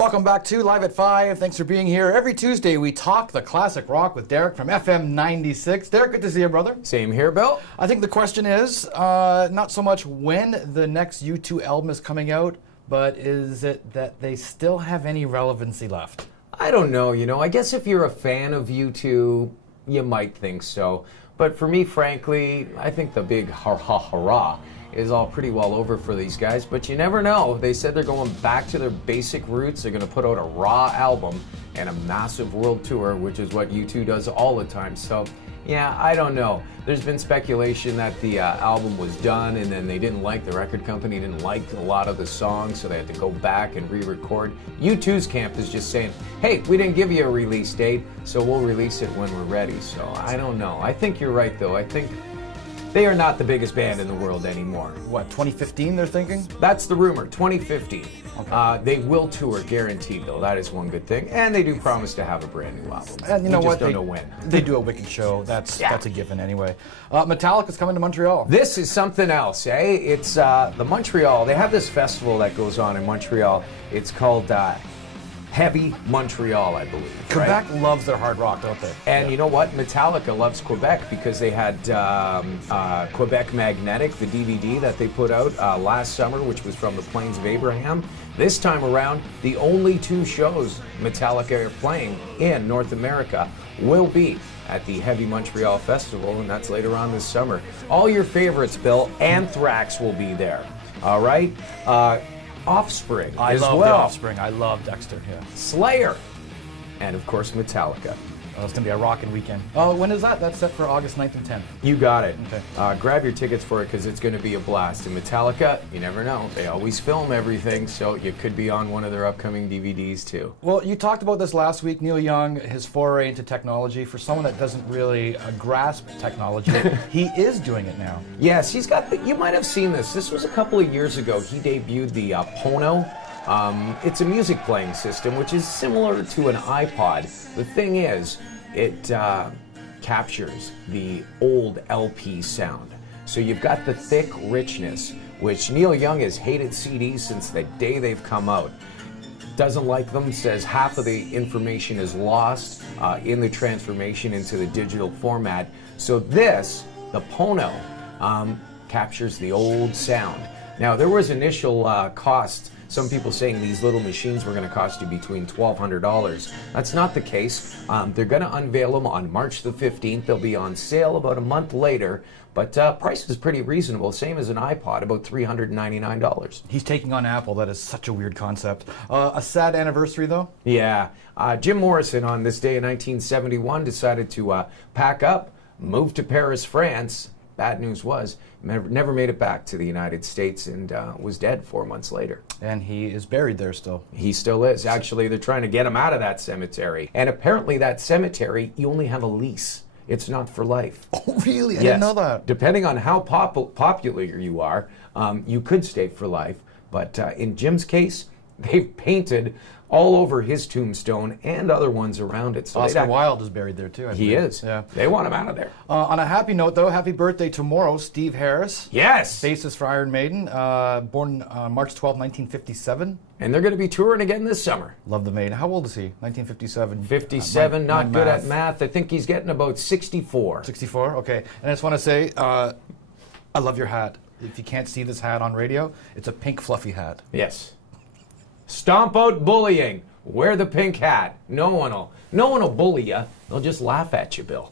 Welcome back to Live at 5. Thanks for being here. Every Tuesday, we talk the classic rock with Derek from FM 96. Derek, good to see you, brother. Same here, Bill. I think the question is not so much when the next U2 album is coming out, but is it that they still have any relevancy left? I don't know, I guess if you're a fan of U2, you might think so. But for me, frankly, I think the big hurrah is all pretty well over for these guys, but you never know. They said they're going back to their basic roots. They're going to put out a raw album and a massive world tour, which is what U2 does all the time. So, yeah, I don't know. There's been speculation that the album was done and then they didn't like, the record company didn't like a lot of the songs, so they had to go back and re-record. U2's camp is just saying, hey, we didn't give you a release date, so we'll release it when we're ready. So, I don't know. I think you're right, though. I think they are not the biggest band in the world anymore. What, 2015 they're thinking? That's the rumor, 2015. Okay. They will tour, guaranteed, though. That is one good thing. And they do promise to have a brand new album. And you know what? Don't know when. They do a wicked show. That's a given anyway. Metallica's coming to Montreal. This is something else, eh? It's the Montreal. They have this festival that goes on in Montreal. It's called Heavy Montreal, I believe. Quebec loves their hard rock, don't they? And you know what? Metallica loves Quebec because they had Quebec Magnetic, the DVD that they put out last summer, which was from the Plains of Abraham. This time around, the only two shows Metallica are playing in North America will be at the Heavy Montreal Festival, and that's later on this summer. All your favorites, Bill. Anthrax will be there. All right? Offspring I as love well. the Offspring. I love Dexter, yeah. Slayer. And, of course, Metallica. Oh, it's going to be a rockin' weekend. Oh, when is that? That's set for August 9th and 10th. You got it. Okay. Grab your tickets for it because it's going to be a blast. And Metallica, you never know. They always film everything, so you could be on one of their upcoming DVDs, too. Well, you talked about this last week, Neil Young, his foray into technology. For someone that doesn't really grasp technology, he is doing it now. Yes, he's got you might have seen this. This was a couple of years ago. He debuted the PONO. It's a music playing system, which is similar to an iPod. The thing is, it captures the old LP sound. So you've got the thick richness, which Neil Young has hated CDs since the day they've come out. Doesn't like them, says half of the information is lost in the transformation into the digital format. So this, the PONO, captures the old sound. Now, there was initial cost. Some people saying these little machines were going to cost you between $1,200. That's not the case. They're going to unveil them on March the 15th. They'll be on sale about a month later. But price is pretty reasonable, same as an iPod, about $399. He's taking on Apple. That is such a weird concept. A sad anniversary, though? Yeah. Jim Morrison, on this day in 1971, decided to pack up, move to Paris, France. Bad news was, never made it back to the United States and was dead 4 months later. And he is buried there still. He still is. Actually, they're trying to get him out of that cemetery. And apparently that cemetery, you only have a lease. It's not for life. Oh, really? I didn't know that. Depending on how popular you are, you could stay for life. But in Jim's case, they've painted all over his tombstone and other ones around it. So Oscar Wilde is buried there, too. He is. Yeah. They want him out of there. On a happy note, though, happy birthday tomorrow, Steve Harris. Yes! Bassist for Iron Maiden, born on March 12, 1957. And they're going to be touring again this summer. Love the Maiden. How old is he? 1957. 57, not good at math. I think he's getting about 64. 64, okay. And I just want to say, I love your hat. If you can't see this hat on radio, it's a pink fluffy hat. Yes. Stomp out bullying. Wear the pink hat. No one will bully you. They'll just laugh at you, Bill.